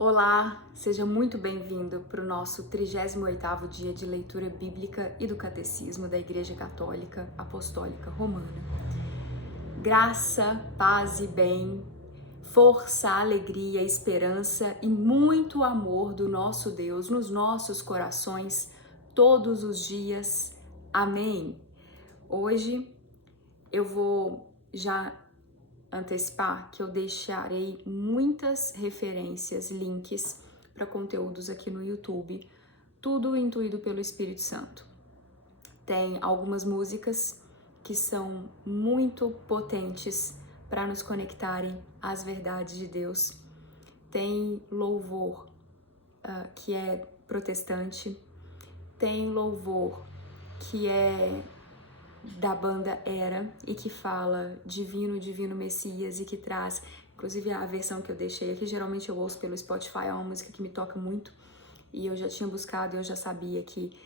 Olá, seja muito bem-vindo para o nosso 38º dia de leitura bíblica e do Catecismo da Igreja Católica Apostólica Romana. Graça, paz e bem, força, alegria, esperança e muito amor do nosso Deus nos nossos corações todos os dias. Amém. Hoje eu vou já antecipar que eu deixarei muitas referências, links para conteúdos aqui no YouTube, tudo intuído pelo Espírito Santo. Tem algumas músicas que são muito potentes para nos conectarem às verdades de Deus. Tem louvor que é protestante, tem louvor que é da banda Era e que fala Divino, Divino Messias e que traz, inclusive a versão que eu deixei aqui, geralmente eu ouço pelo Spotify, é uma música que me toca muito e eu já tinha buscado, eu já sabia que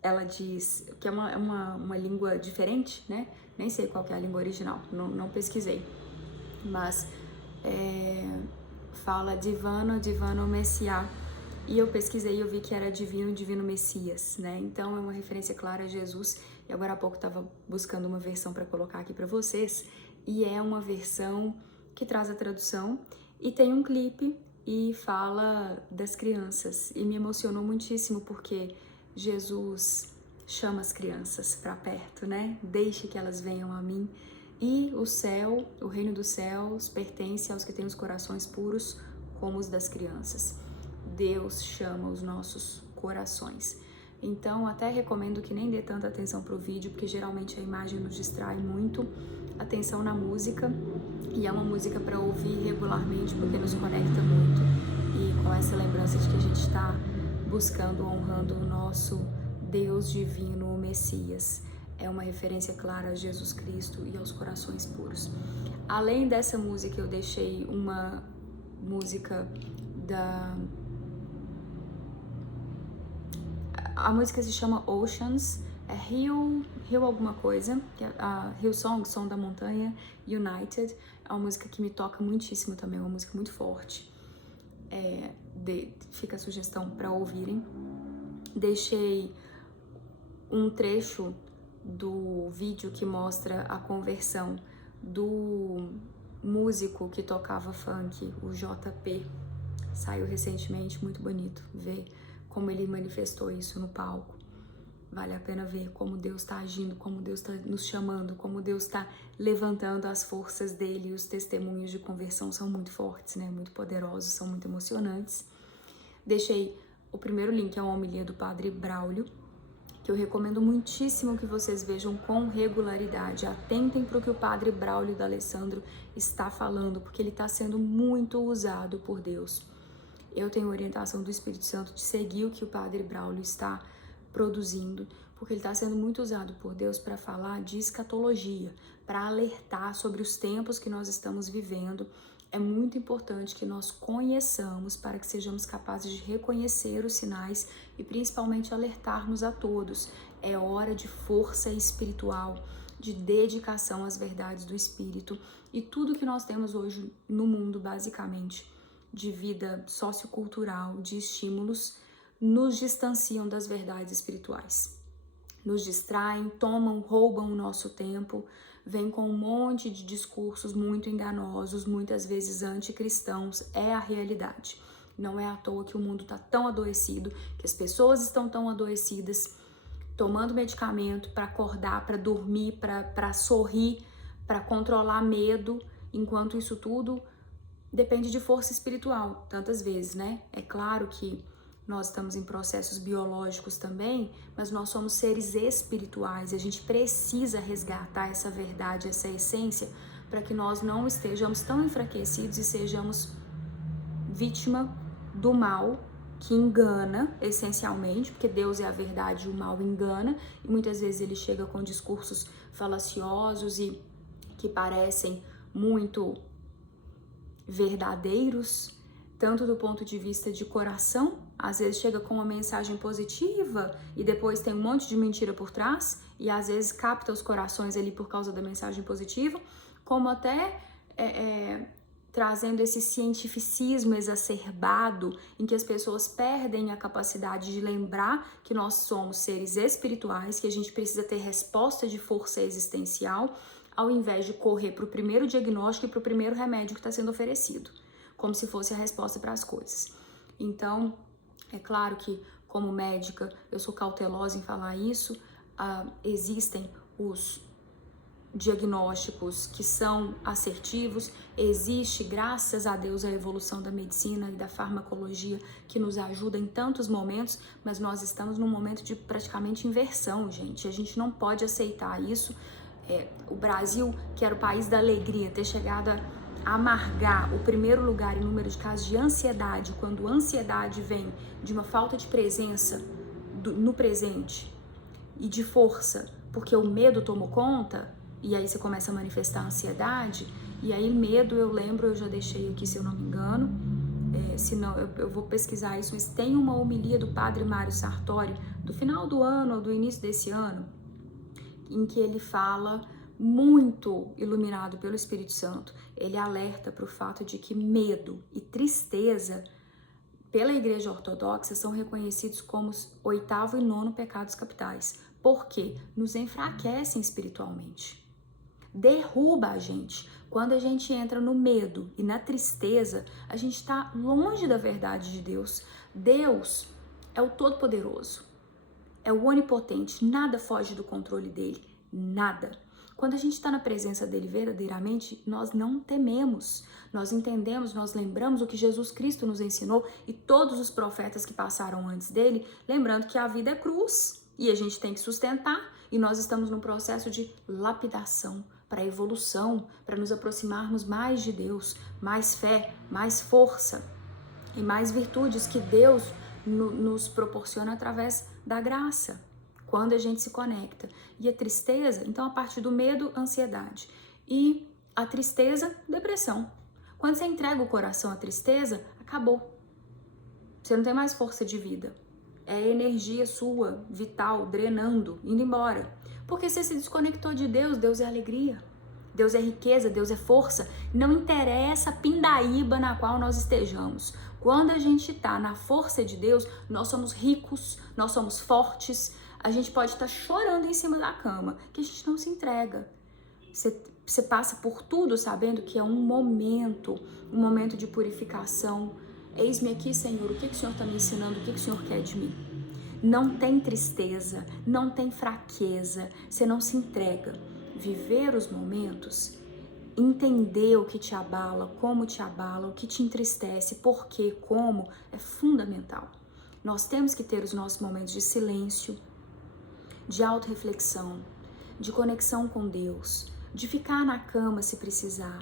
ela diz que é uma língua diferente, né? Nem sei qual que é a língua original, não pesquisei, mas fala Divano, Divano Messias. E eu pesquisei e eu vi que era Divino, Divino Messias, né? Então é uma referência clara a Jesus. E agora há pouco eu estava buscando uma versão para colocar aqui para vocês. E é uma versão que traz a tradução e tem um clipe e fala das crianças. E me emocionou muitíssimo porque Jesus chama as crianças para perto, né? Deixe que elas venham a mim. E o céu, o reino dos céus, pertence aos que têm os corações puros como os das crianças. Deus chama os nossos corações. Então, até recomendo que nem dê tanta atenção pro vídeo, porque geralmente a imagem nos distrai muito. Atenção na música, e é uma música para ouvir regularmente, porque nos conecta muito. E com essa lembrança de que a gente está buscando, honrando o nosso Deus divino, o Messias. É uma referência clara a Jesus Cristo e aos corações puros. Além dessa música, eu deixei uma música A música se chama Oceans, é Rio alguma coisa, que é a Hillsong, Som da Montanha, United. É uma música que me toca muitíssimo também, é uma música muito forte. Fica a sugestão para ouvirem. Deixei um trecho do vídeo que mostra a conversão do músico que tocava funk, o JP. Saiu recentemente, muito bonito ver como ele manifestou isso no palco. Vale a pena ver como Deus está agindo, como Deus está nos chamando, como Deus está levantando as forças dele. E os testemunhos de conversão são muito fortes, né? Muito poderosos, são muito emocionantes. Deixei o primeiro link, é uma homilia do Padre Braulio, que eu recomendo muitíssimo que vocês vejam com regularidade. Atentem para o que o Padre Braulio D'Alessandro está falando, porque ele está sendo muito usado por Deus. Eu tenho orientação do Espírito Santo de seguir o que o Padre Braulio está produzindo, porque ele está sendo muito usado por Deus para falar de escatologia, para alertar sobre os tempos que nós estamos vivendo. É muito importante que nós conheçamos para que sejamos capazes de reconhecer os sinais e principalmente alertarmos a todos. É hora de força espiritual, de dedicação às verdades do Espírito, e tudo que nós temos hoje no mundo, basicamente, de vida sociocultural, de estímulos, nos distanciam das verdades espirituais. Nos distraem, roubam o nosso tempo, vêm com um monte de discursos muito enganosos, muitas vezes anticristãos. É a realidade. Não é à toa que o mundo está tão adoecido, que as pessoas estão tão adoecidas, tomando medicamento para acordar, para dormir, para sorrir, para controlar medo, enquanto isso tudo depende de força espiritual, tantas vezes, né? É claro que nós estamos em processos biológicos também, mas nós somos seres espirituais e a gente precisa resgatar essa verdade, essa essência, para que nós não estejamos tão enfraquecidos e sejamos vítima do mal que engana, essencialmente, porque Deus é a verdade e o mal engana, e muitas vezes ele chega com discursos falaciosos e que parecem muito verdadeiros, tanto do ponto de vista de coração, às vezes chega com uma mensagem positiva e depois tem um monte de mentira por trás, e às vezes capta os corações ali por causa da mensagem positiva, como até trazendo esse cientificismo exacerbado em que as pessoas perdem a capacidade de lembrar que nós somos seres espirituais, que a gente precisa ter resposta de força existencial, ao invés de correr para o primeiro diagnóstico e para o primeiro remédio que está sendo oferecido, como se fosse a resposta para as coisas. Então, é claro que, como médica, eu sou cautelosa em falar isso, existem os diagnósticos que são assertivos, existe, graças a Deus, a evolução da medicina e da farmacologia que nos ajuda em tantos momentos, mas nós estamos num momento de praticamente inversão, gente. A gente não pode aceitar isso. O Brasil, que era o país da alegria, ter chegado a amargar o primeiro lugar em número de casos de ansiedade, quando a ansiedade vem de uma falta de presença no presente e de força, porque o medo tomou conta. E aí você começa a manifestar ansiedade, e aí medo, eu lembro, eu já deixei aqui se eu não me engano, se não, eu vou pesquisar isso, mas tem uma homilia do padre Mário Sartori, do final do ano ou do início desse ano, em que ele fala, muito iluminado pelo Espírito Santo, ele alerta para o fato de que medo e tristeza, pela Igreja Ortodoxa, são reconhecidos como os 8º e 9º pecados capitais, porque nos enfraquecem espiritualmente. Derruba a gente. Quando a gente entra no medo e na tristeza, a gente está longe da verdade de Deus. Deus é o Todo-Poderoso, é o Onipotente, nada foge do controle dele, nada. Quando a gente está na presença dele verdadeiramente, nós não tememos, nós entendemos, nós lembramos o que Jesus Cristo nos ensinou e todos os profetas que passaram antes dele, lembrando que a vida é cruz e a gente tem que sustentar, e nós estamos num processo de lapidação, para evolução, para nos aproximarmos mais de Deus, mais fé, mais força e mais virtudes que Deus nos proporciona através da graça, quando a gente se conecta. E a tristeza, então, a partir do medo, ansiedade, e a tristeza, depressão. Quando você entrega o coração à tristeza, acabou. Você não tem mais força de vida. É a energia sua, vital, drenando, indo embora. Porque você se desconectou de Deus, Deus é alegria, Deus é riqueza, Deus é força. Não interessa a pindaíba na qual nós estejamos. Quando a gente está na força de Deus, nós somos ricos, nós somos fortes. A gente pode estar chorando em cima da cama, que a gente não se entrega. Você passa por tudo sabendo que é um momento de purificação. Eis-me aqui, Senhor, o que o Senhor está me ensinando, o que o Senhor quer de mim? Não tem tristeza, não tem fraqueza, você não se entrega. Viver os momentos, entender o que te abala, como te abala, o que te entristece, por quê, como, é fundamental. Nós temos que ter os nossos momentos de silêncio, de autorreflexão, de conexão com Deus, de ficar na cama se precisar.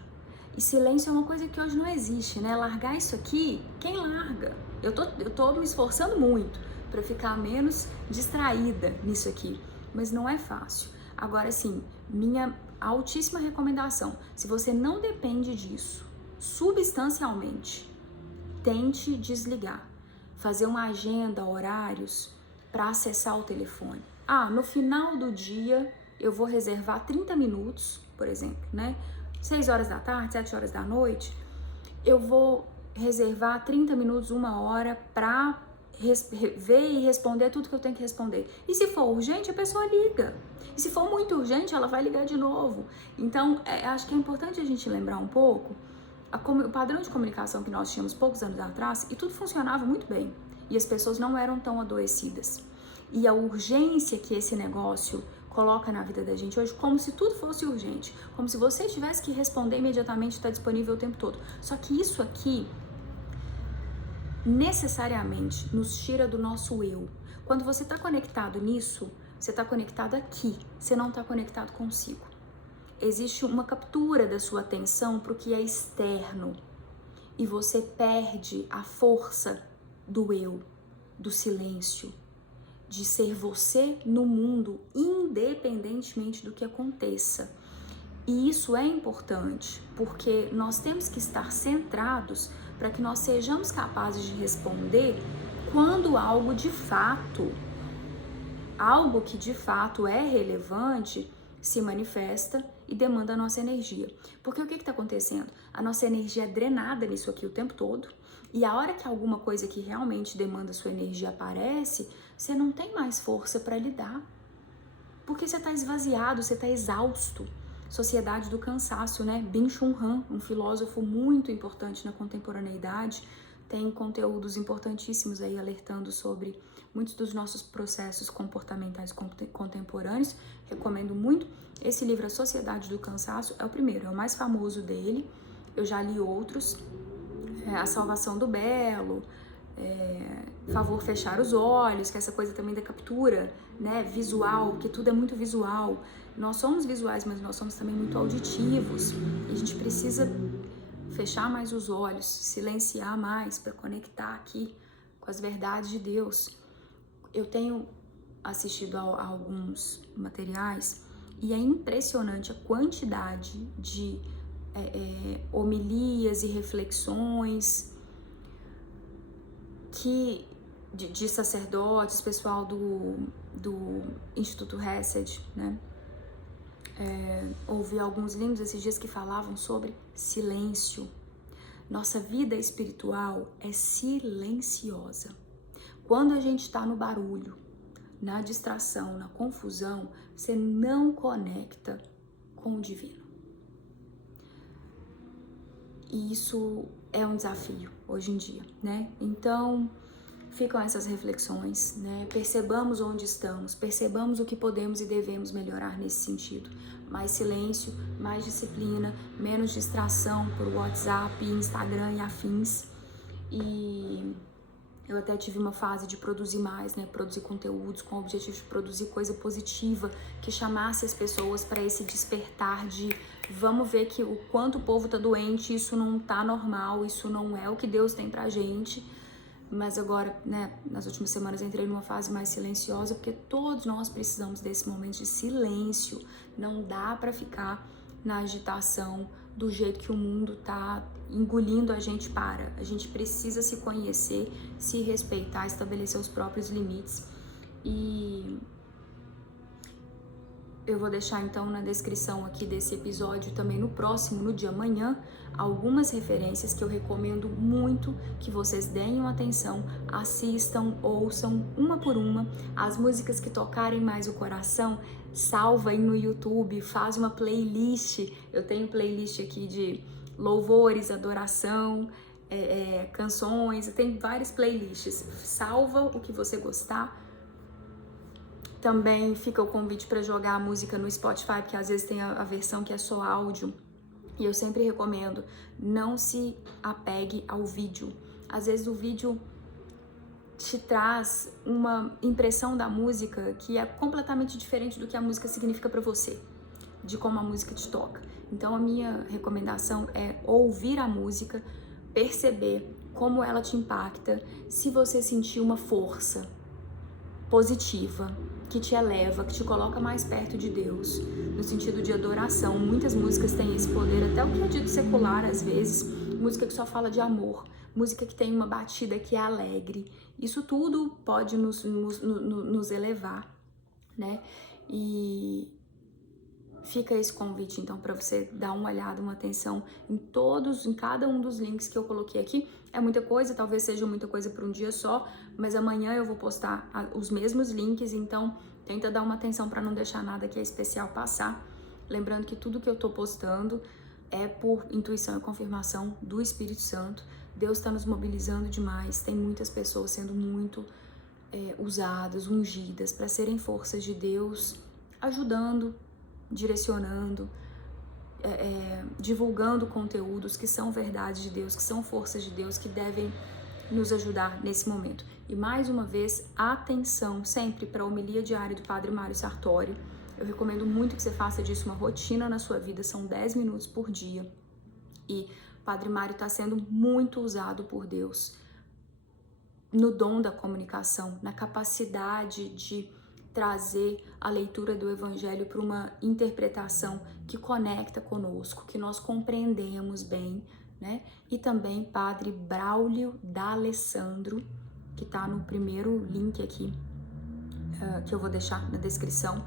E silêncio é uma coisa que hoje não existe, né? Largar isso aqui, quem larga? Eu tô me esforçando muito para ficar menos distraída nisso aqui, mas não é fácil. Agora sim, minha altíssima recomendação, se você não depende disso substancialmente, tente desligar, fazer uma agenda, horários para acessar o telefone. No final do dia eu vou reservar 30 minutos, por exemplo, né? 6 horas da tarde, 7 horas da noite, eu vou reservar 30 minutos, 1 hora para ver e responder tudo que eu tenho que responder. E se for urgente, a pessoa liga. E se for muito urgente, ela vai ligar de novo. Então, acho que é importante a gente lembrar um pouco o padrão de comunicação que nós tínhamos poucos anos atrás, e tudo funcionava muito bem. E as pessoas não eram tão adoecidas. E a urgência que esse negócio coloca na vida da gente hoje, como se tudo fosse urgente, como se você tivesse que responder imediatamente, está disponível o tempo todo. Só que isso aqui necessariamente nos tira do nosso eu. Quando você está conectado nisso, você está conectado aqui, você não está conectado consigo. Existe uma captura da sua atenção para o que é externo e você perde a força do eu, do silêncio, de ser você no mundo, independentemente do que aconteça. E isso é importante, porque nós temos que estar centrados para que nós sejamos capazes de responder quando algo que de fato é relevante, se manifesta e demanda a nossa energia. Porque o que está acontecendo? a nossa energia é drenada nisso aqui o tempo todo. E a hora que alguma coisa que realmente demanda sua energia aparece, você não tem mais força para lidar. Porque você está esvaziado, você está exausto. Sociedade do cansaço, né? Byung-Chul Han, um filósofo muito importante na contemporaneidade, tem conteúdos importantíssimos aí alertando sobre muitos dos nossos processos comportamentais contemporâneos. Recomendo muito. Esse livro, A Sociedade do Cansaço, é o primeiro, é o mais famoso dele. Eu já li outros. A Salvação do Belo, Favor Fechar os Olhos, que é essa coisa também da captura, né, visual, porque tudo é muito visual. Nós somos visuais, mas nós somos também muito auditivos. E a gente precisa fechar mais os olhos, silenciar mais para conectar aqui com as verdades de Deus. Eu tenho assistido a alguns materiais e é impressionante a quantidade de homilias e reflexões de sacerdotes, pessoal do Instituto Hesed, né? Ouvi alguns livros esses dias que falavam sobre silêncio. Nossa vida espiritual é silenciosa. Quando a gente está no barulho, na distração, na confusão, você não conecta com o divino. E isso é um desafio hoje em dia, né? Então, ficam essas reflexões, né? Percebamos onde estamos, percebamos o que podemos e devemos melhorar nesse sentido. Mais silêncio, mais disciplina, menos distração por WhatsApp, Instagram e afins. E eu até tive uma fase de produzir mais, né? Produzir conteúdos com o objetivo de produzir coisa positiva, que chamasse as pessoas para esse despertar de vamos ver que o quanto o povo tá doente, isso não tá normal, isso não é o que Deus tem pra gente. Mas agora, né, nas últimas semanas eu entrei numa fase mais silenciosa, porque todos nós precisamos desse momento de silêncio. Não dá pra ficar na agitação do jeito que o mundo tá engolindo a gente para. A gente precisa se conhecer, se respeitar, estabelecer os próprios limites. E eu vou deixar então na descrição aqui desse episódio, também no próximo, no de amanhã, algumas referências que eu recomendo muito que vocês deem uma atenção, assistam, ouçam uma por uma. As músicas que tocarem mais o coração, salva aí no YouTube, faz uma playlist. Eu tenho playlist aqui de louvores, adoração, canções, eu tenho várias playlists. Salva o que você gostar. Também fica o convite para jogar a música no Spotify, porque às vezes tem a versão que é só áudio. E eu sempre recomendo, não se apegue ao vídeo. Às vezes o vídeo te traz uma impressão da música que é completamente diferente do que a música significa para você, de como a música te toca. Então a minha recomendação é ouvir a música, perceber como ela te impacta, se você sentir uma força positiva, que te eleva, que te coloca mais perto de Deus, no sentido de adoração. Muitas músicas têm esse poder, até o que é dito secular às vezes, música que só fala de amor, música que tem uma batida que é alegre. Isso tudo pode nos elevar, né? E fica esse convite, então, para você dar uma olhada, uma atenção em cada um dos links que eu coloquei aqui. É muita coisa, talvez seja muita coisa para um dia só, mas amanhã eu vou postar os mesmos links, então tenta dar uma atenção para não deixar nada que é especial passar. Lembrando que tudo que eu tô postando é por intuição e confirmação do Espírito Santo. Deus está nos mobilizando demais, tem muitas pessoas sendo muito usadas, ungidas para serem forças de Deus, ajudando, direcionando, divulgando conteúdos que são verdades de Deus, que são forças de Deus, que devem nos ajudar nesse momento. E mais uma vez, atenção sempre para a homilia diária do Padre Mário Sartori. Eu recomendo muito que você faça disso uma rotina na sua vida, são 10 minutos por dia. E o Padre Mário está sendo muito usado por Deus no dom da comunicação, na capacidade de trazer a leitura do Evangelho para uma interpretação que conecta conosco, que nós compreendemos bem, né? E também Padre Braulio D'Alessandro, que está no primeiro link aqui, que eu vou deixar na descrição.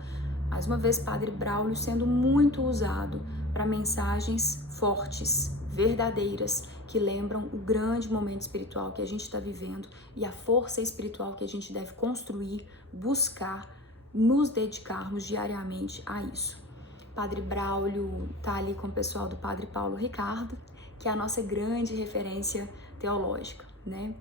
Mais uma vez, Padre Braulio sendo muito usado para mensagens fortes, verdadeiras, que lembram o grande momento espiritual que a gente está vivendo e a força espiritual que a gente deve construir, buscar, nos dedicarmos diariamente a isso. Padre Braulio tá ali com o pessoal do Padre Paulo Ricardo, que é a nossa grande referência teológica, né?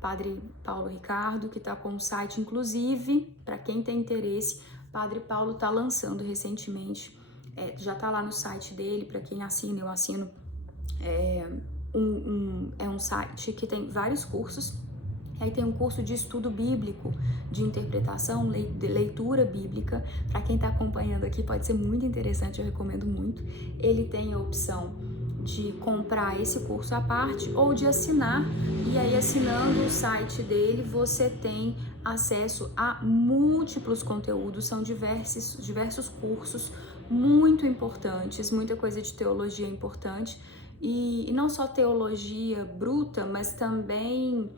Padre Paulo Ricardo, que tá com um site, inclusive, para quem tem interesse, Padre Paulo tá lançando recentemente, já tá lá no site dele, para quem assina, eu assino, é um site que tem vários cursos. Aí tem um curso de estudo bíblico, de interpretação, de leitura bíblica. Para quem está acompanhando aqui pode ser muito interessante, eu recomendo muito. Ele tem a opção de comprar esse curso à parte ou de assinar. E aí, assinando o site dele, você tem acesso a múltiplos conteúdos, são diversos cursos muito importantes, muita coisa de teologia importante. E não só teologia bruta, mas também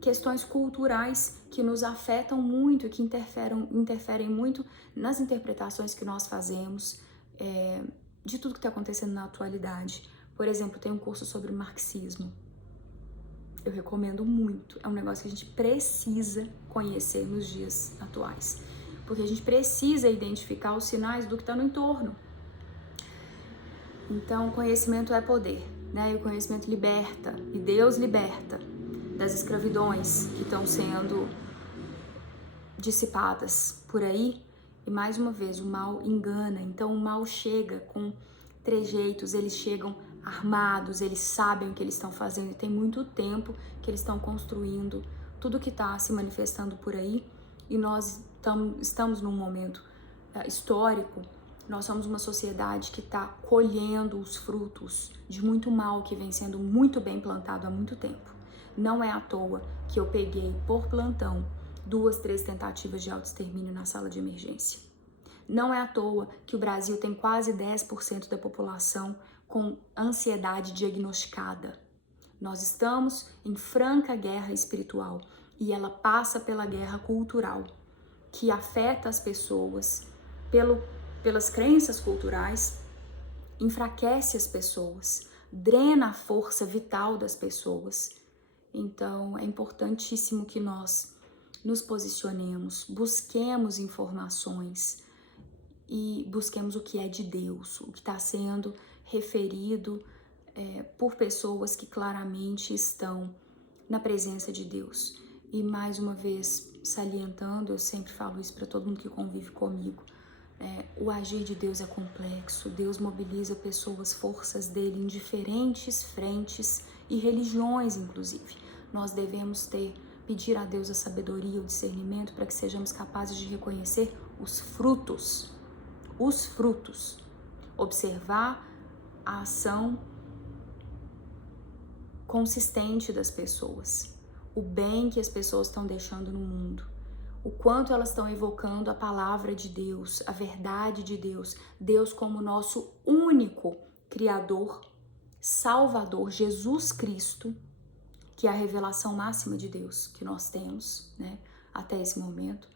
questões culturais que nos afetam muito, que interferem muito nas interpretações que nós fazemos de tudo que está acontecendo na atualidade. Por exemplo, tem um curso sobre marxismo. Eu recomendo muito. É um negócio que a gente precisa conhecer nos dias atuais, porque a gente precisa identificar os sinais do que está no entorno. Então, conhecimento é poder, né? E o conhecimento liberta, e Deus liberta das escravidões que estão sendo dissipadas por aí. E mais uma vez, o mal engana, então o mal chega com trejeitos, eles chegam armados, eles sabem o que eles estão fazendo, tem muito tempo que eles estão construindo tudo que está se manifestando por aí, e nós estamos num momento histórico. Nós somos uma sociedade que está colhendo os frutos de muito mal que vem sendo muito bem plantado há muito tempo. Não é à toa que eu peguei por plantão 2, 3 tentativas de autoextermínio na sala de emergência. Não é à toa que o Brasil tem quase 10% da população com ansiedade diagnosticada. Nós estamos em franca guerra espiritual e ela passa pela guerra cultural, que afeta as pessoas pelas crenças culturais, enfraquece as pessoas, drena a força vital das pessoas. Então, é importantíssimo que nós nos posicionemos, busquemos informações e busquemos o que é de Deus, o que está sendo referido por pessoas que claramente estão na presença de Deus. E mais uma vez, salientando, eu sempre falo isso para todo mundo que convive comigo, o agir de Deus é complexo. Deus mobiliza pessoas, forças dele em diferentes frentes e religiões, inclusive. Nós devemos pedir a Deus a sabedoria, o discernimento, para que sejamos capazes de reconhecer os frutos, observar a ação consistente das pessoas, o bem que as pessoas estão deixando no mundo, o quanto elas estão evocando a palavra de Deus, a verdade de Deus, Deus como nosso único Criador, Salvador, Jesus Cristo, que é a revelação máxima de Deus que nós temos, né, até esse momento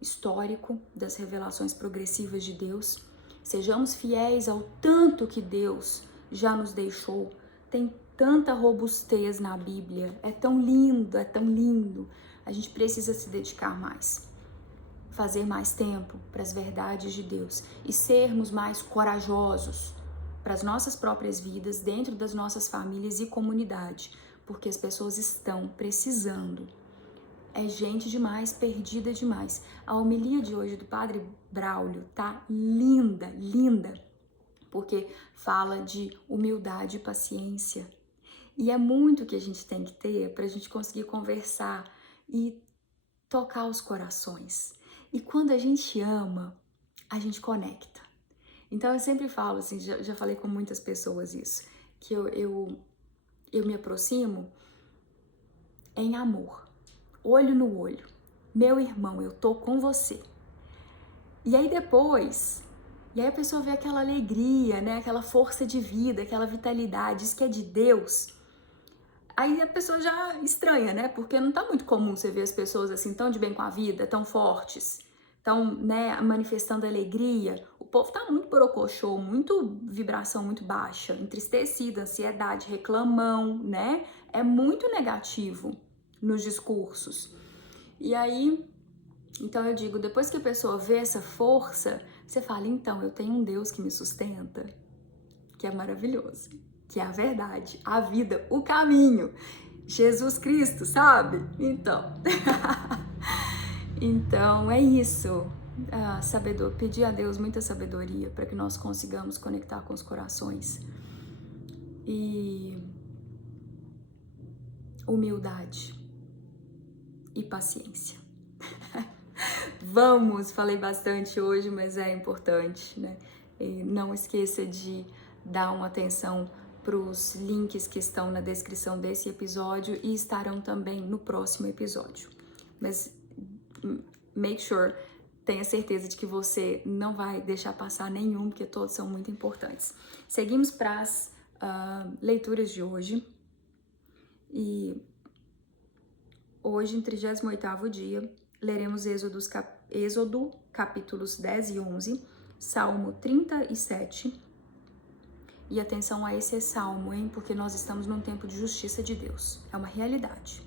histórico das revelações progressivas de Deus. Sejamos fiéis ao tanto que Deus já nos deixou. Tem tanta robustez na Bíblia, é tão lindo, é tão lindo. A gente precisa se dedicar mais, fazer mais tempo para as verdades de Deus e sermos mais corajosos para as nossas próprias vidas, dentro das nossas famílias e comunidade, porque as pessoas estão precisando. É gente demais, perdida demais. A homilia de hoje do Padre Braulio tá linda, linda, porque fala de humildade e paciência. E é muito que a gente tem que ter para a gente conseguir conversar e tocar os corações. E quando a gente ama, a gente conecta. Então eu sempre falo, assim, já falei com muitas pessoas isso, que eu me aproximo em amor, olho no olho. Meu irmão, eu tô com você. E aí a pessoa vê aquela alegria, né? Aquela força de vida, aquela vitalidade, isso que é de Deus. Aí a pessoa já estranha, né? Porque não tá muito comum você ver as pessoas assim tão de bem com a vida, tão fortes, estão, né, manifestando alegria. O povo tá muito borocochô, muito vibração muito baixa, entristecida, ansiedade, reclamão, né? É muito negativo nos discursos. E aí, então eu digo, depois que a pessoa vê essa força, você fala, então, eu tenho um Deus que me sustenta, que é maravilhoso, que é a verdade, a vida, o caminho, Jesus Cristo, sabe? Então é isso. Pedir a Deus muita sabedoria para que nós consigamos conectar com os corações. E humildade e paciência. Falei bastante hoje, mas é importante, né? E não esqueça de dar uma atenção para os links que estão na descrição desse episódio e estarão também no próximo episódio. Mas make sure, tenha certeza de que você não vai deixar passar nenhum, porque todos são muito importantes. Seguimos para as leituras de hoje. E hoje, em 38º dia, leremos Êxodo, capítulos 10 e 11, Salmo 37. E atenção a esse salmo, hein? Porque nós estamos num tempo de justiça de Deus. É uma realidade.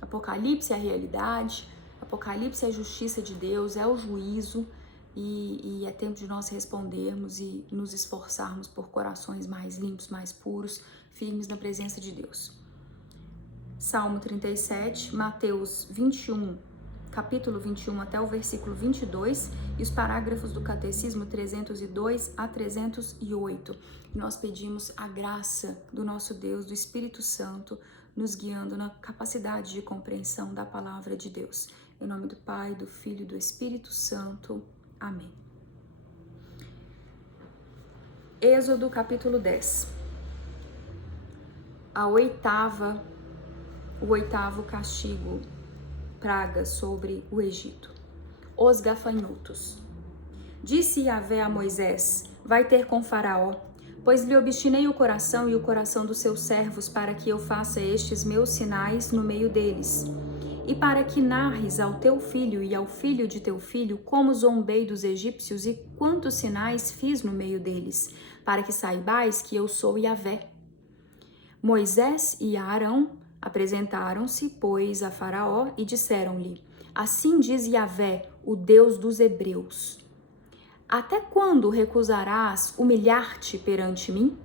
Apocalipse é a realidade, Apocalipse é a justiça de Deus, é o juízo. E é tempo de nós respondermos e nos esforçarmos por corações mais limpos, mais puros, firmes na presença de Deus. Salmo 37, Mateus 21, capítulo 21 até o versículo 22 e os parágrafos do Catecismo 302 a 308. Nós pedimos a graça do nosso Deus, do Espírito Santo, nos guiando na capacidade de compreensão da palavra de Deus. Em nome do Pai, do Filho e do Espírito Santo. Amém. Êxodo capítulo 10. O oitavo castigo, praga sobre o Egito. Os gafanhotos. Disse Yahvé a Moisés: vai ter com Faraó, pois lhe obstinei o coração e o coração dos seus servos para que eu faça estes meus sinais no meio deles. E para que narres ao teu filho e ao filho de teu filho como zombei dos egípcios e quantos sinais fiz no meio deles, para que saibais que eu sou Yahvé. Moisés e Arão apresentaram-se, pois, a Faraó e disseram-lhe: assim diz Yahvé, o Deus dos hebreus: até quando recusarás humilhar-te perante mim?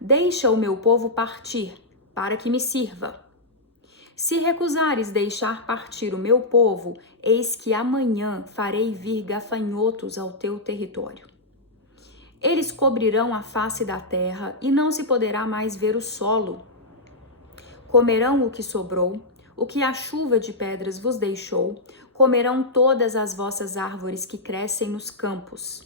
Deixa o meu povo partir, para que me sirva. Se recusares deixar partir o meu povo, eis que amanhã farei vir gafanhotos ao teu território. Eles cobrirão a face da terra e não se poderá mais ver o solo. Comerão o que sobrou, o que a chuva de pedras vos deixou, comerão todas as vossas árvores que crescem nos campos.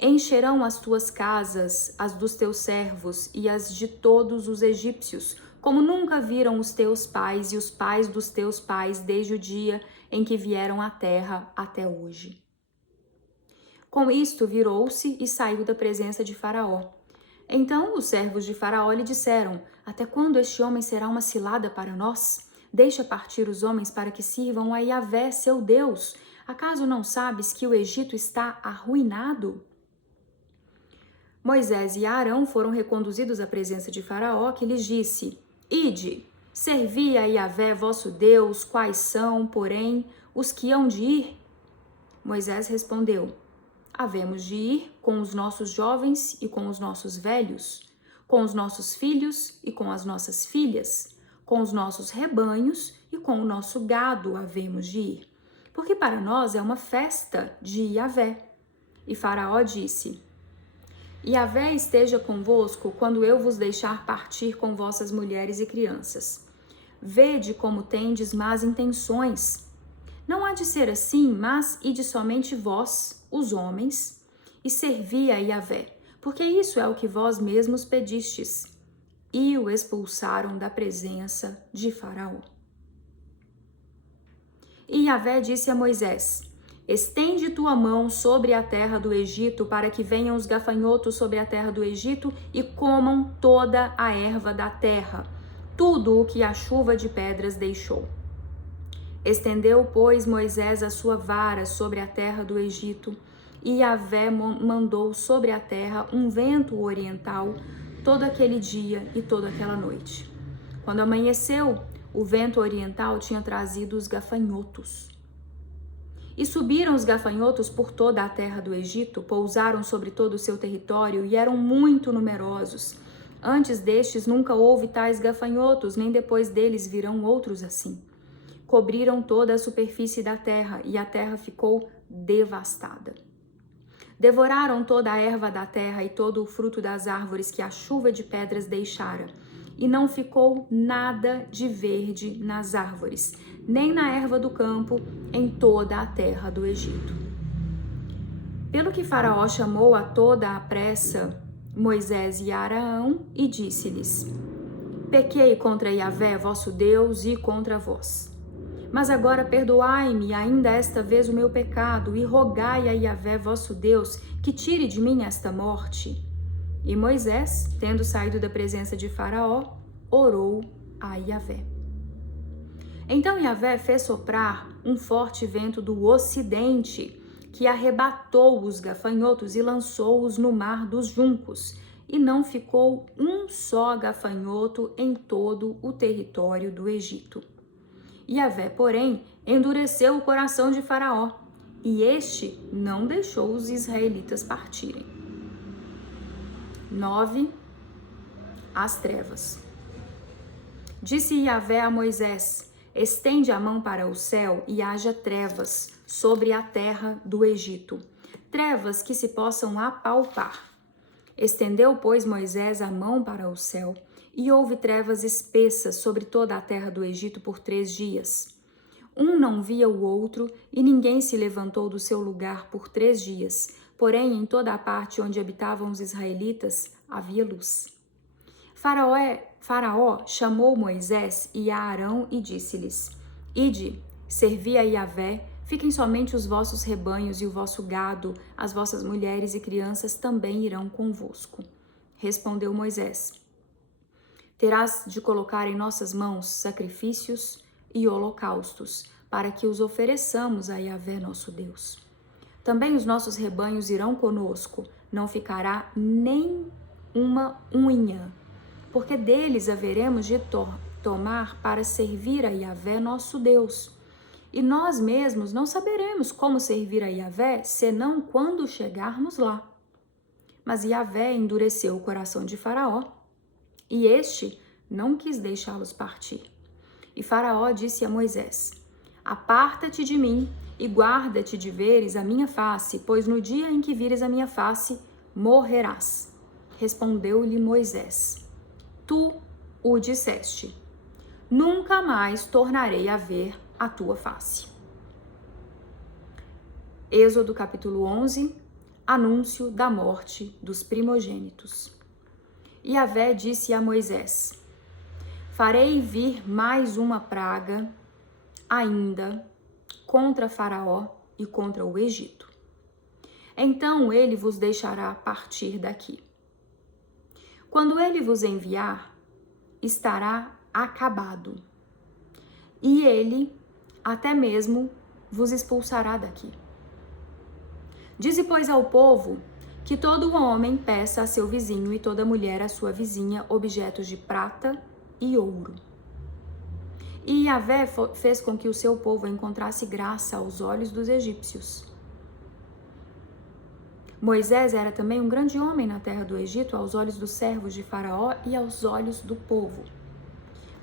Encherão as tuas casas, as dos teus servos e as de todos os egípcios, como nunca viram os teus pais e os pais dos teus pais desde o dia em que vieram à terra até hoje. Com isto virou-se e saiu da presença de Faraó. Então os servos de Faraó lhe disseram: até quando este homem será uma cilada para nós? Deixa partir os homens para que sirvam a Yahvé, seu Deus. Acaso não sabes que o Egito está arruinado? Moisés e Arão foram reconduzidos à presença de Faraó, que lhes disse: ide, servi a Yahvé vosso Deus, quais são, porém, os que hão de ir? Moisés respondeu: havemos de ir com os nossos jovens e com os nossos velhos, com os nossos filhos e com as nossas filhas, com os nossos rebanhos e com o nosso gado havemos de ir, porque para nós é uma festa de Yahvé. E Faraó disse: Yahvé esteja convosco quando eu vos deixar partir com vossas mulheres e crianças. Vede como tendes más intenções. Não há de ser assim, mas ide somente vós, os homens, e servi a Yahvé, porque isso é o que vós mesmos pedistes. E o expulsaram da presença de Faraó. E Yahvé disse a Moisés: estende tua mão sobre a terra do Egito, para que venham os gafanhotos sobre a terra do Egito e comam toda a erva da terra, tudo o que a chuva de pedras deixou. Estendeu, pois, Moisés a sua vara sobre a terra do Egito, e Yahvé mandou sobre a terra um vento oriental todo aquele dia e toda aquela noite. Quando amanheceu, o vento oriental tinha trazido os gafanhotos. E subiram os gafanhotos por toda a terra do Egito, pousaram sobre todo o seu território e eram muito numerosos. Antes destes nunca houve tais gafanhotos, nem depois deles virão outros assim. Cobriram toda a superfície da terra e a terra ficou devastada. Devoraram toda a erva da terra e todo o fruto das árvores que a chuva de pedras deixara. E não ficou nada de verde nas árvores, nem na erva do campo, em toda a terra do Egito. Pelo que Faraó chamou a toda a pressa Moisés e Arão e disse-lhes: Pequei contra Yahvé, vosso Deus, e contra vós. Mas agora perdoai-me ainda esta vez o meu pecado e rogai a Yahvé, vosso Deus, que tire de mim esta morte. E Moisés, tendo saído da presença de Faraó, orou a Yahvé. Então Yahvé fez soprar um forte vento do ocidente, que arrebatou os gafanhotos e lançou-os no mar dos juncos, e não ficou um só gafanhoto em todo o território do Egito. Yahvé, porém, endureceu o coração de Faraó, e este não deixou os israelitas partirem. 9. As trevas. Disse Yahvé a Moisés: Estende a mão para o céu e haja trevas sobre a terra do Egito, trevas que se possam apalpar. Estendeu, pois, Moisés a mão para o céu, e houve trevas espessas sobre toda a terra do Egito por 3 dias. Um não via o outro, e ninguém se levantou do seu lugar por 3 dias. Porém, em toda a parte onde habitavam os israelitas, havia luz. Faraó chamou Moisés e a Arão e disse-lhes: Ide, servi a Yahvé, fiquem somente os vossos rebanhos e o vosso gado, as vossas mulheres e crianças também irão convosco. Respondeu Moisés: Terás de colocar em nossas mãos sacrifícios e holocaustos, para que os ofereçamos a Yahvé nosso Deus. Também os nossos rebanhos irão conosco, não ficará nem uma unha, porque deles haveremos de tomar para servir a Yahvé nosso Deus. E nós mesmos não saberemos como servir a Yahvé, senão quando chegarmos lá. Mas Yahvé endureceu o coração de Faraó, e este não quis deixá-los partir. E Faraó disse a Moisés: Aparta-te de mim e guarda-te de veres a minha face, pois no dia em que vires a minha face, morrerás. Respondeu-lhe Moisés: Tu o disseste, nunca mais tornarei a ver a tua face. Êxodo capítulo 11, anúncio da morte dos primogênitos. Yahvé disse a Moisés: Farei vir mais uma praga ainda contra Faraó e contra o Egito. Então ele vos deixará partir daqui. Quando ele vos enviar, estará acabado, e ele até mesmo vos expulsará daqui. Dize, pois, ao povo que todo homem peça a seu vizinho e toda mulher a sua vizinha objetos de prata e ouro. E Yahvé fez com que o seu povo encontrasse graça aos olhos dos egípcios. Moisés era também um grande homem na terra do Egito, aos olhos dos servos de Faraó e aos olhos do povo.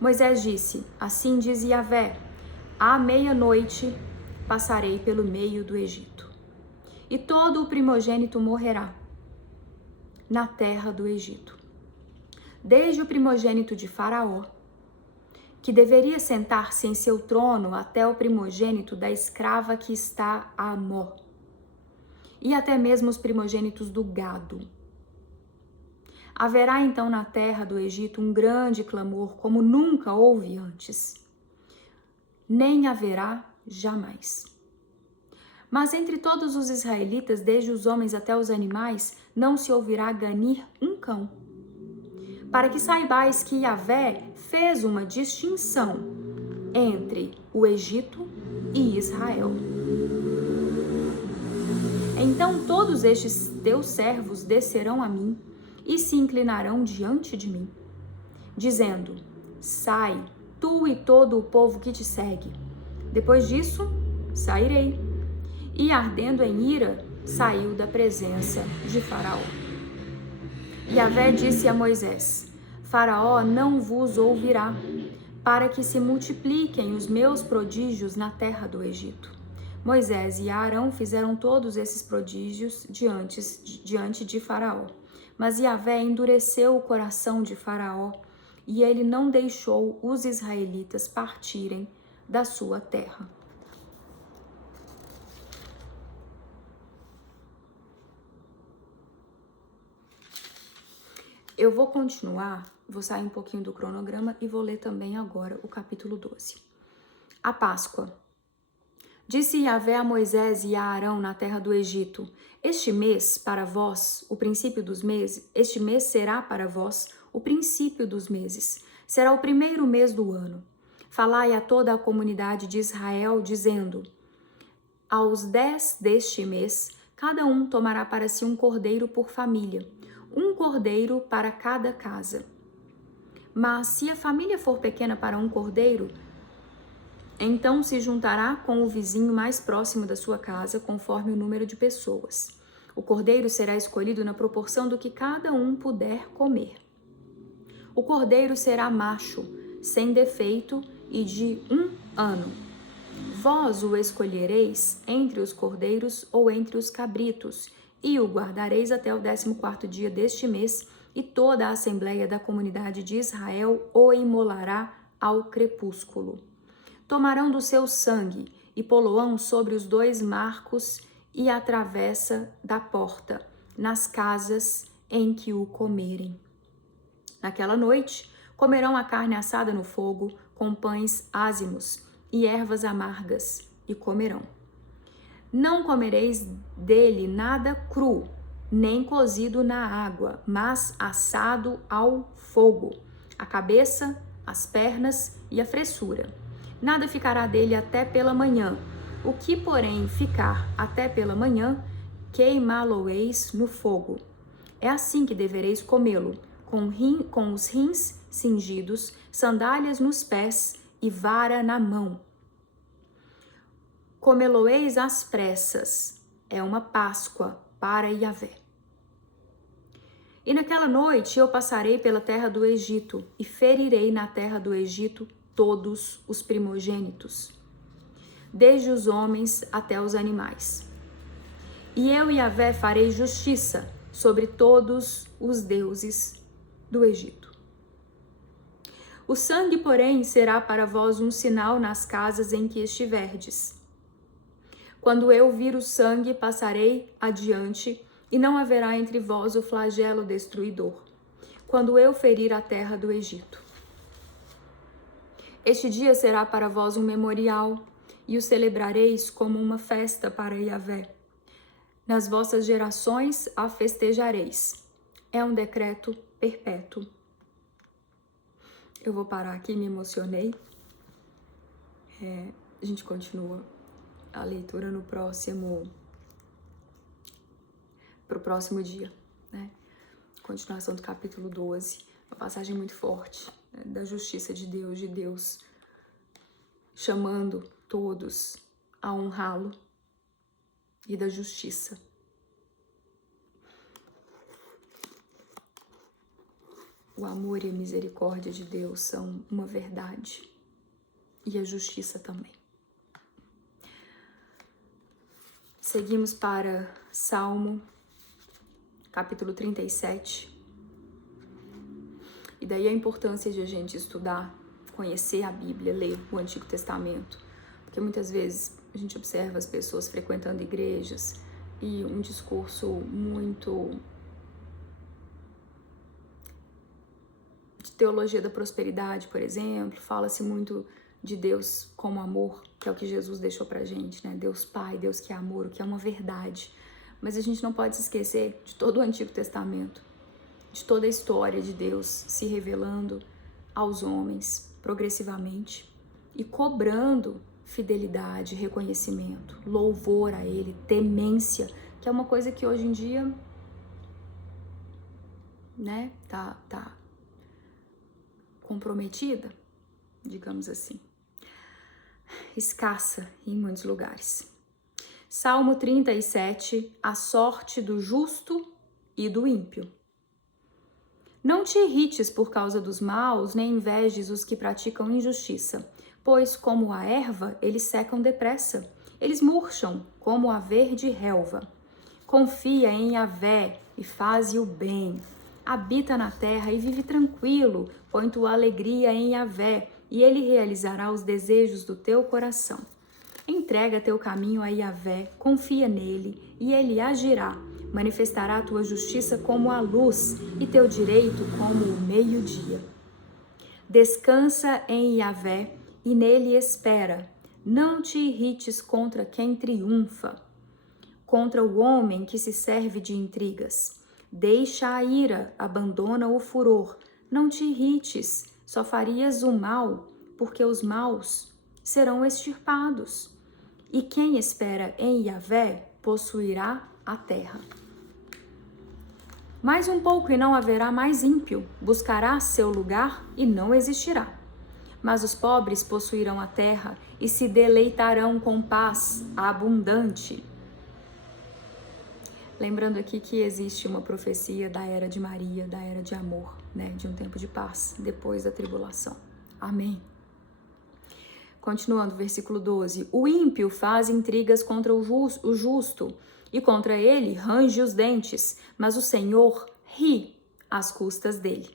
Moisés disse: Assim diz Yahvé, à meia-noite passarei pelo meio do Egito, e todo o primogênito morrerá na terra do Egito, desde o primogênito de Faraó, que deveria sentar-se em seu trono, até o primogênito da escrava que está a Amó, e até mesmo os primogênitos do gado. Haverá então na terra do Egito um grande clamor, como nunca houve antes, nem haverá jamais. Mas entre todos os israelitas, desde os homens até os animais, não se ouvirá ganir um cão. Para que saibais que Yahvé fez uma distinção entre o Egito e Israel. Então todos estes teus servos descerão a mim e se inclinarão diante de mim, dizendo: sai, tu e todo o povo que te segue. Depois disso, sairei. E ardendo em ira, saiu da presença de Faraó. Yahvé disse a Moisés: Faraó não vos ouvirá, para que se multipliquem os meus prodígios na terra do Egito. Moisés e Arão fizeram todos esses prodígios diante de Faraó. Mas Yahvé endureceu o coração de Faraó, e ele não deixou os israelitas partirem da sua terra. Eu vou continuar, vou sair um pouquinho do cronograma e vou ler também agora o capítulo 12. A Páscoa. Disse Yahvé a Moisés e a Arão na terra do Egito: este mês para vós, o princípio dos meses, este mês será para vós o princípio dos meses. Será o primeiro mês do ano. Falai a toda a comunidade de Israel, dizendo: aos 10 deste mês, cada um tomará para si um cordeiro por família, um cordeiro para cada casa. Mas se a família for pequena para um cordeiro, então se juntará com o vizinho mais próximo da sua casa, conforme o número de pessoas. O cordeiro será escolhido na proporção do que cada um puder comer. O cordeiro será macho, sem defeito e de 1 ano. Vós o escolhereis entre os cordeiros ou entre os cabritos, e o guardareis até o 14º dia deste mês, e toda a assembleia da comunidade de Israel o imolará ao crepúsculo. Tomarão do seu sangue e poloão sobre os 2 marcos e a travessa da porta, nas casas em que o comerem. Naquela noite, comerão a carne assada no fogo, com pães ázimos e ervas amargas, e comerão. Não comereis dele nada cru, nem cozido na água, mas assado ao fogo, a cabeça, as pernas e a fressura. Nada ficará dele até pela manhã. O que, porém, ficar até pela manhã, queimá-lo-eis no fogo. É assim que devereis comê-lo, com os rins cingidos, sandálias nos pés e vara na mão. Comê-lo-eis às pressas. É uma Páscoa para Yahvé. E naquela noite eu passarei pela terra do Egito e ferirei na terra do Egito todos os primogênitos, desde os homens até os animais. E eu, Yahvé, farei justiça sobre todos os deuses do Egito. O sangue, porém, será para vós um sinal nas casas em que estiverdes. Quando eu vir o sangue, passarei adiante, e não haverá entre vós o flagelo destruidor, quando eu ferir a terra do Egito. Este dia será para vós um memorial, e o celebrareis como uma festa para Yahvé. Nas vossas gerações a festejareis. É um decreto perpétuo. Eu vou parar aqui, me emocionei. A gente continua a leitura pro próximo dia, né? Continuação do capítulo 12, uma passagem muito forte, né? Da justiça de Deus chamando todos a honrá-lo, e da justiça. O amor e a misericórdia de Deus são uma verdade, e a justiça também. Seguimos para Salmo, capítulo 37. E daí a importância de a gente estudar, conhecer a Bíblia, ler o Antigo Testamento. Porque muitas vezes a gente observa as pessoas frequentando igrejas e um discurso muito de teologia da prosperidade, por exemplo, fala-se muito de Deus como amor, que é o que Jesus deixou pra gente, né? Deus Pai, Deus que é amor, o que é uma verdade. Mas a gente não pode se esquecer de todo o Antigo Testamento, de toda a história de Deus se revelando aos homens progressivamente e cobrando fidelidade, reconhecimento, louvor a Ele, temência, que é uma coisa que hoje em dia, né, tá comprometida, digamos assim, escassa em muitos lugares. Salmo 37, a sorte do justo e do ímpio. Não te irrites por causa dos maus, nem invejes os que praticam injustiça, pois como a erva, eles secam depressa, eles murcham como a verde relva. Confia em Yahvé e faze o bem. Habita na terra e vive tranquilo, põe tua alegria em Yahvé, e ele realizará os desejos do teu coração. Entrega teu caminho a Yahvé, confia nele, e ele agirá. Manifestará a tua justiça como a luz e teu direito como o meio-dia. Descansa em Yahvé e nele espera. Não te irrites contra quem triunfa, contra o homem que se serve de intrigas. Deixa a ira, abandona o furor. Não te irrites, só farias o mal, porque os maus serão extirpados. E quem espera em Yahvé possuirá a terra. Mais um pouco e não haverá mais ímpio, buscará seu lugar e não existirá. Mas os pobres possuirão a terra e se deleitarão com paz abundante. Lembrando aqui que existe uma profecia da era de Maria, da era de amor, né, de um tempo de paz depois da tribulação. Amém. Continuando, versículo 12. O ímpio faz intrigas contra o justo, e contra ele range os dentes, mas o Senhor ri às custas dele,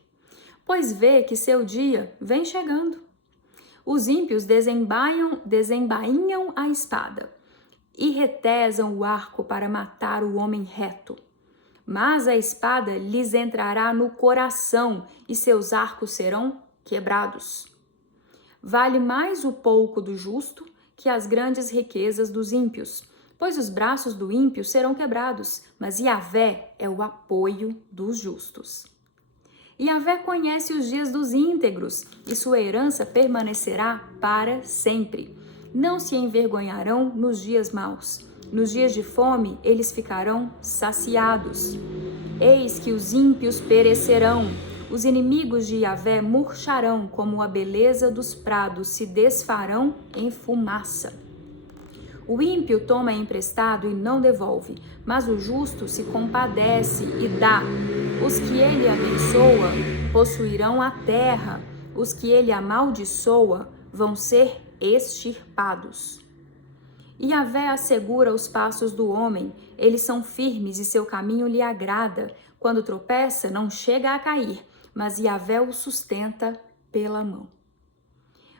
pois vê que seu dia vem chegando. Os ímpios desembainham a espada e retesam o arco para matar o homem reto. Mas a espada lhes entrará no coração e seus arcos serão quebrados. Vale mais o pouco do justo que as grandes riquezas dos ímpios, pois os braços do ímpio serão quebrados, mas Yahvé é o apoio dos justos. Yahvé conhece os dias dos íntegros, e sua herança permanecerá para sempre. Não se envergonharão nos dias maus. Nos dias de fome, eles ficarão saciados. Eis que os ímpios perecerão. Os inimigos de Yahvé murcharão, como a beleza dos prados se desfarão em fumaça. O ímpio toma emprestado e não devolve, mas o justo se compadece e dá. Os que ele abençoa possuirão a terra, os que ele amaldiçoa vão ser extirpados. Yahvé assegura os passos do homem, eles são firmes e seu caminho lhe agrada. Quando tropeça, não chega a cair, mas Yahvé o sustenta pela mão.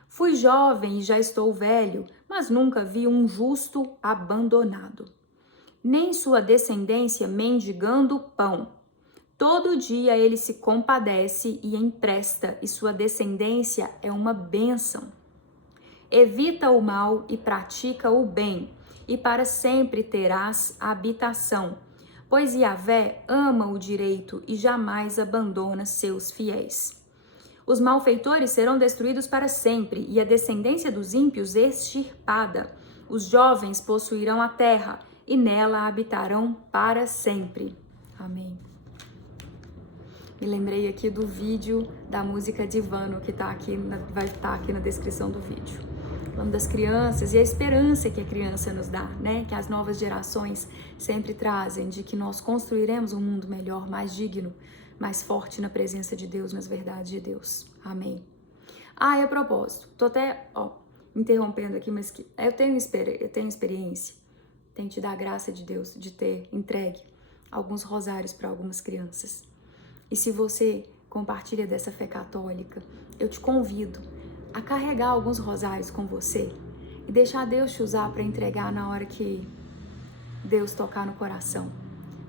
Fui jovem e já estou velho, mas nunca vi um justo abandonado, nem sua descendência mendigando pão. Todo dia ele se compadece e empresta, e sua descendência é uma bênção. Evita o mal e pratica o bem, e para sempre terás habitação, pois Yahvé ama o direito e jamais abandona seus fiéis. Os malfeitores serão destruídos para sempre, e a descendência dos ímpios extirpada. Os jovens possuirão a terra, e nela habitarão para sempre. Amém. Me lembrei aqui do vídeo da música Divano, que vai estar aqui na descrição do vídeo. Falando das crianças e a esperança que a criança nos dá, né? Que as novas gerações sempre trazem, de que nós construiremos um mundo melhor, mais digno, mais forte na presença de Deus, nas verdades de Deus. Amém. E a propósito, tô até interrompendo aqui, mas eu tenho experiência, tenho te dar a graça de Deus de ter entregue alguns rosários para algumas crianças. E se você compartilha dessa fé católica, eu te convido a carregar alguns rosários com você e deixar Deus te usar para entregar na hora que Deus tocar no coração.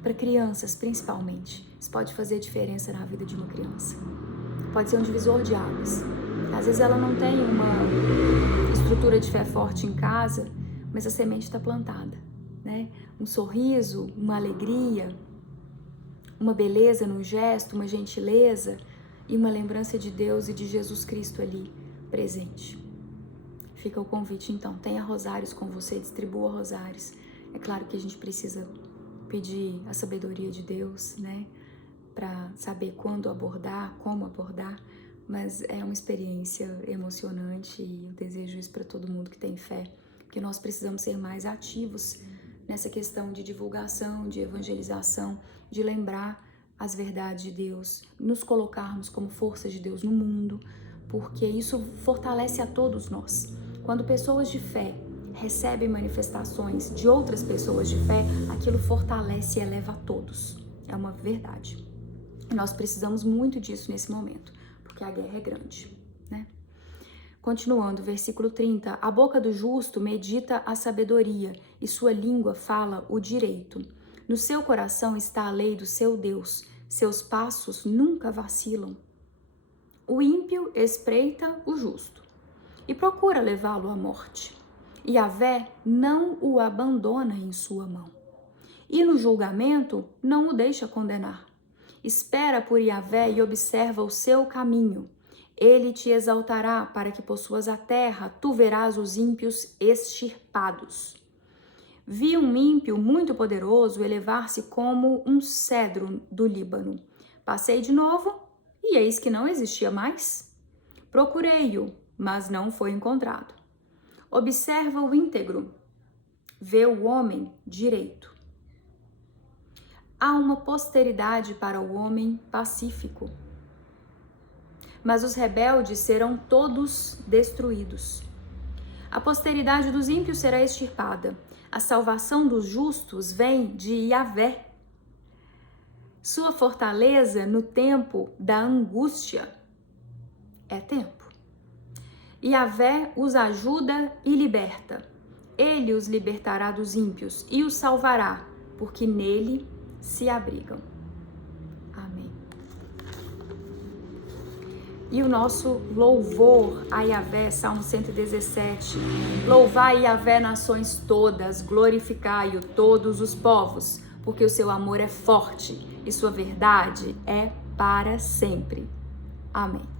Para crianças, principalmente. Isso pode fazer diferença na vida de uma criança. Pode ser um divisor de águas. Às vezes ela não tem uma estrutura de fé forte em casa, mas a semente está plantada, né? Um sorriso, uma alegria, uma beleza no gesto, uma gentileza e uma lembrança de Deus e de Jesus Cristo ali presente. Fica o convite, então. Tenha rosários com você, distribua rosários. É claro que a gente precisa pedir a sabedoria de Deus, né? Para saber quando abordar, como abordar. Mas é uma experiência emocionante e eu desejo isso para todo mundo que tem fé. Porque nós precisamos ser mais ativos nessa questão de divulgação, de evangelização, de lembrar as verdades de Deus, nos colocarmos como força de Deus no mundo, porque isso fortalece a todos nós. Quando pessoas de fé recebem manifestações de outras pessoas de fé, aquilo fortalece e eleva a todos. É uma verdade. E nós precisamos muito disso nesse momento, porque a guerra é grande, né? Continuando, versículo 30. A boca do justo medita a sabedoria e sua língua fala o direito. No seu coração está a lei do seu Deus. Seus passos nunca vacilam. O ímpio espreita o justo e procura levá-lo à morte. Yahvé não o abandona em sua mão. E no julgamento não o deixa condenar. Espera por Yahvé e observa o seu caminho. Ele te exaltará para que possuas a terra, tu verás os ímpios extirpados. Vi um ímpio muito poderoso elevar-se como um cedro do Líbano. Passei de novo e eis que não existia mais. Procurei-o, mas não foi encontrado. Observa o íntegro, vê o homem direito. Há uma posteridade para o homem pacífico, mas os rebeldes serão todos destruídos. A posteridade dos ímpios será extirpada. A salvação dos justos vem de Yahvé. Sua fortaleza no tempo da angústia é tempo. Yahvé os ajuda e liberta. Ele os libertará dos ímpios e os salvará, porque nele se abrigam. Amém. E o nosso louvor a Yahvé, Salmo 117. Louvai Yahvé, nações todas, glorificai-o todos os povos, porque o seu amor é forte e sua verdade é para sempre. Amém.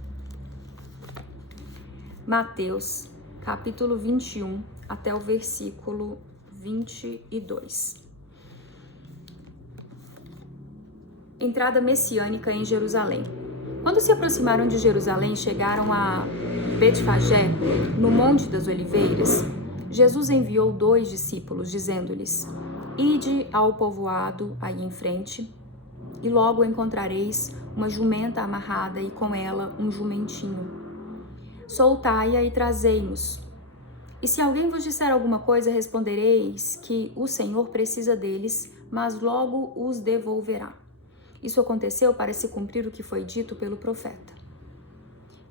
Mateus, capítulo 21, até o versículo 22. Entrada messiânica em Jerusalém. Quando se aproximaram de Jerusalém, chegaram a Betfagé, no Monte das Oliveiras. Jesus enviou 2 discípulos, dizendo-lhes: Ide ao povoado aí em frente, e logo encontrareis uma jumenta amarrada e com ela um jumentinho. Soltai-a e trazei-nos. E se alguém vos disser alguma coisa, respondereis que o Senhor precisa deles, mas logo os devolverá. Isso aconteceu para se cumprir o que foi dito pelo profeta.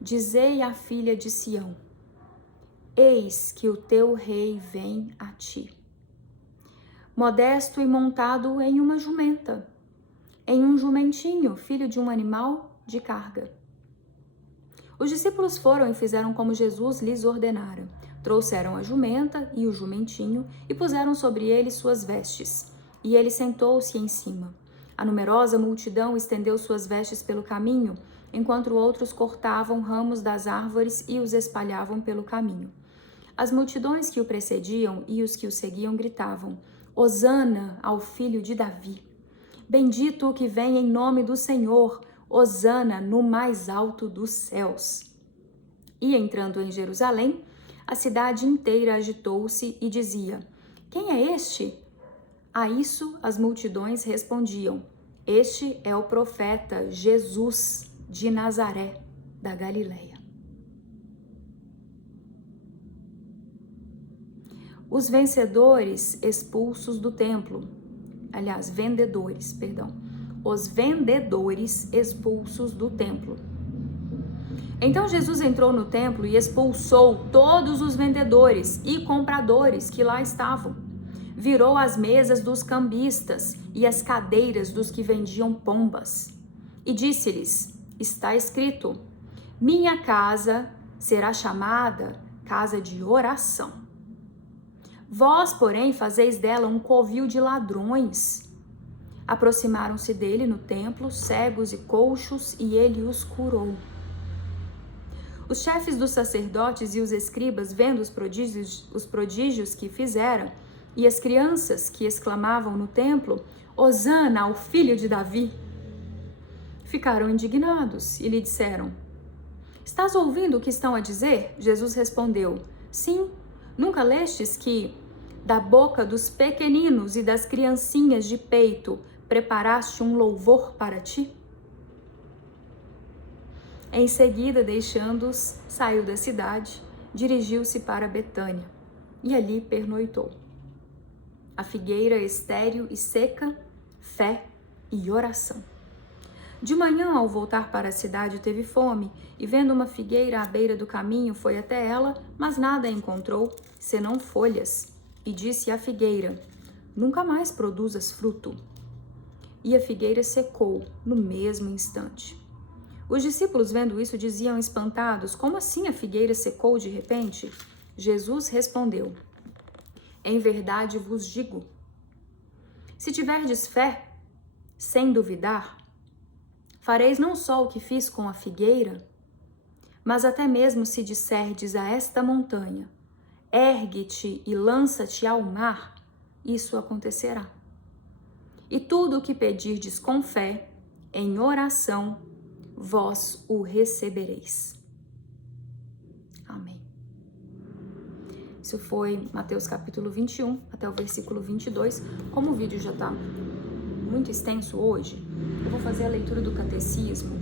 Dizei à filha de Sião: Eis que o teu rei vem a ti, modesto e montado em uma jumenta, em um jumentinho, filho de um animal de carga. Os discípulos foram e fizeram como Jesus lhes ordenara. Trouxeram a jumenta e o jumentinho e puseram sobre ele suas vestes, e ele sentou-se em cima. A numerosa multidão estendeu suas vestes pelo caminho, enquanto outros cortavam ramos das árvores e os espalhavam pelo caminho. As multidões que o precediam e os que o seguiam gritavam: Hosana ao filho de Davi! Bendito o que vem em nome do Senhor! Hosana no mais alto dos céus! E entrando em Jerusalém, a cidade inteira agitou-se e dizia: Quem é este? A isso as multidões respondiam: Este é o profeta Jesus de Nazaré, da Galileia. Os vendedores expulsos do templo Então Jesus entrou no templo e expulsou todos os vendedores e compradores que lá estavam. Virou as mesas dos cambistas e as cadeiras dos que vendiam pombas. E disse-lhes: Está escrito: Minha casa será chamada casa de oração. Vós, porém, fazeis dela um covil de ladrões. Aproximaram-se dele no templo cegos e coxos, e ele os curou. Os chefes dos sacerdotes e os escribas, vendo os prodígios que fizeram, e as crianças que exclamavam no templo, Hosana ao filho de Davi, ficaram indignados e lhe disseram, estás ouvindo o que estão a dizer? Jesus respondeu, sim, nunca lestes que, da boca dos pequeninos e das criancinhas de peito, preparaste um louvor para ti? Em seguida, deixando-os, saiu da cidade, dirigiu-se para Betânia e ali pernoitou. A figueira estéril e seca, fé e oração. De manhã, ao voltar para a cidade, teve fome e, vendo uma figueira à beira do caminho, foi até ela, mas nada encontrou, senão folhas. E disse à figueira, nunca mais produzas fruto. E a figueira secou no mesmo instante. Os discípulos, vendo isso, diziam espantados, como assim a figueira secou de repente? Jesus respondeu, em verdade vos digo, se tiverdes fé, sem duvidar, fareis não só o que fiz com a figueira, mas até mesmo se disserdes a esta montanha, ergue-te e lança-te ao mar, isso acontecerá. E tudo o que pedirdes com fé, em oração, vós o recebereis. Amém. Isso foi Mateus capítulo 21 até o versículo 22. Como o vídeo já está muito extenso hoje, eu vou fazer a leitura do catecismo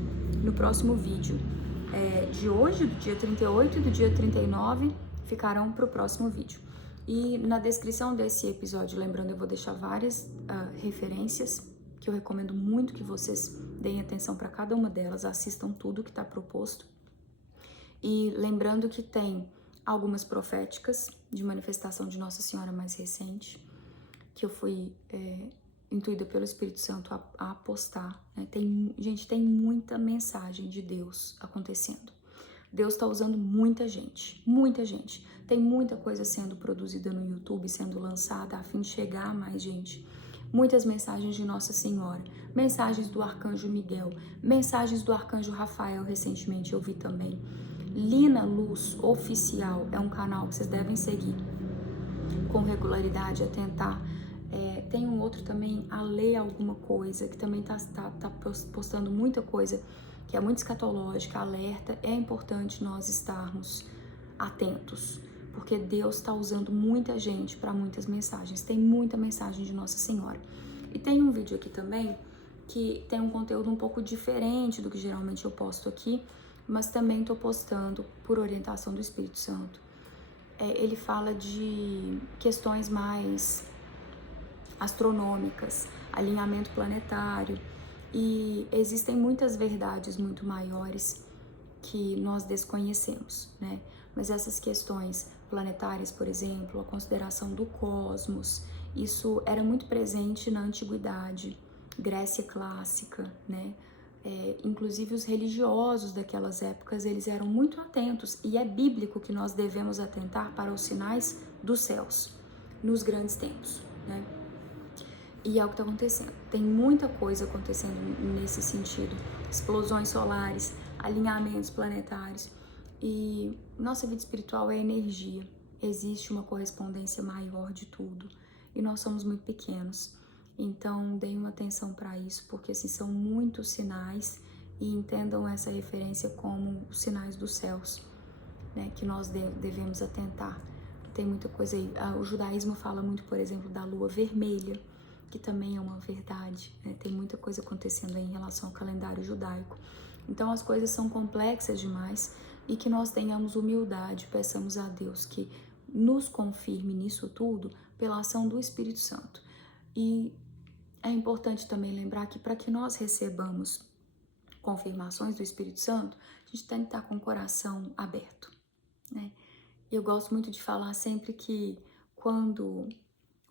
no próximo vídeo. De hoje, do dia 38 e do dia 39, ficarão para o próximo vídeo. E na descrição desse episódio, lembrando, eu vou deixar várias referências que eu recomendo muito que vocês deem atenção para cada uma delas, assistam tudo que está proposto. E lembrando que tem algumas proféticas de manifestação de Nossa Senhora mais recente, que eu fui intuída pelo Espírito Santo a postar. Né? Gente, tem muita mensagem de Deus acontecendo. Deus está usando muita gente, muita gente. Tem muita coisa sendo produzida no YouTube, sendo lançada a fim de chegar a mais gente. Muitas mensagens de Nossa Senhora, mensagens do Arcanjo Miguel, mensagens do Arcanjo Rafael, recentemente eu vi também. Lina Luz Oficial é um canal que vocês devem seguir com regularidade, a tentar. Tem um outro também, a ler alguma coisa, que também tá postando muita coisa, que é muito escatológica, alerta. É importante nós estarmos atentos, porque Deus está usando muita gente para muitas mensagens. Tem muita mensagem de Nossa Senhora. E tem um vídeo aqui também que tem um conteúdo um pouco diferente do que geralmente eu posto aqui, mas também estou postando por orientação do Espírito Santo. Ele fala de questões mais astronômicas, alinhamento planetário, e existem muitas verdades muito maiores que nós desconhecemos, né? Mas essas questões planetárias, por exemplo, a consideração do cosmos, isso era muito presente na antiguidade, Grécia clássica, né? Inclusive os religiosos daquelas épocas, eles eram muito atentos, e é bíblico que nós devemos atentar para os sinais dos céus nos grandes tempos, né? E é o que está acontecendo. Tem muita coisa acontecendo nesse sentido. Explosões solares, alinhamentos planetários. E nossa vida espiritual é energia. Existe uma correspondência maior de tudo. E nós somos muito pequenos. Então, deem uma atenção para isso, porque assim, são muitos sinais, e entendam essa referência como os sinais dos céus, né, que nós devemos atentar. Tem muita coisa aí. O judaísmo fala muito, por exemplo, da lua vermelha, que também é uma verdade, né? Tem muita coisa acontecendo aí em relação ao calendário judaico. Então as coisas são complexas demais, e que nós tenhamos humildade, peçamos a Deus que nos confirme nisso tudo pela ação do Espírito Santo. E é importante também lembrar que para que nós recebamos confirmações do Espírito Santo, a gente tem que estar com o coração aberto, né? Eu gosto muito de falar sempre que quando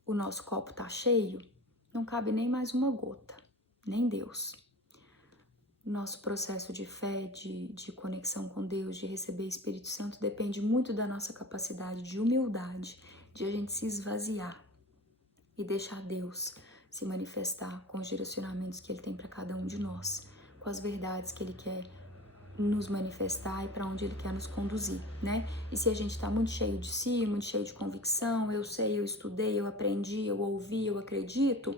o nosso copo está cheio, não cabe nem mais uma gota, nem Deus. Nosso processo de fé, de conexão com Deus, de receber Espírito Santo, depende muito da nossa capacidade de humildade, de a gente se esvaziar e deixar Deus se manifestar com os direcionamentos que Ele tem para cada um de nós, com as verdades que Ele quer nos manifestar e para onde Ele quer nos conduzir, né? E se a gente está muito cheio de si, muito cheio de convicção, eu sei, eu estudei, eu aprendi, eu ouvi, eu acredito,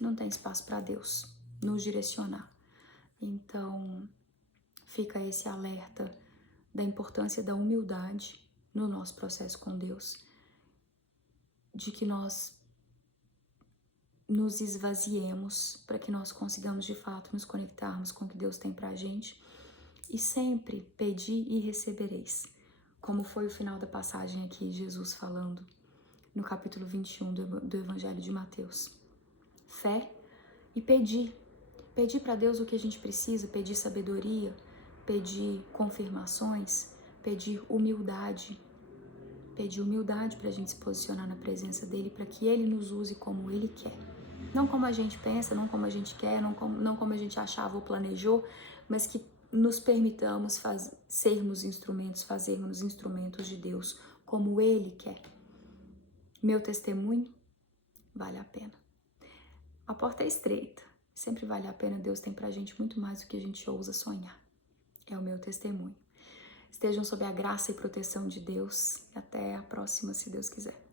não tem espaço para Deus nos direcionar. Então, fica esse alerta da importância da humildade no nosso processo com Deus, de que nós nos esvaziemos para que nós consigamos de fato nos conectarmos com o que Deus tem pra gente. E sempre pedi e recebereis, como foi o final da passagem aqui, Jesus falando no capítulo 21 do Evangelho de Mateus. Fé e pedir. Pedir para Deus o que a gente precisa, pedir sabedoria, pedir confirmações, pedir humildade. Pedir humildade para a gente se posicionar na presença dele, para que ele nos use como ele quer. Não como a gente pensa, não como a gente quer, não como a gente achava ou planejou, mas que nos permitamos sermos instrumentos, fazermos instrumentos de Deus como Ele quer. Meu testemunho vale a pena. A porta é estreita, sempre vale a pena. Deus tem pra gente muito mais do que a gente ousa sonhar. É o meu testemunho. Estejam sob a graça e proteção de Deus. E até a próxima, se Deus quiser.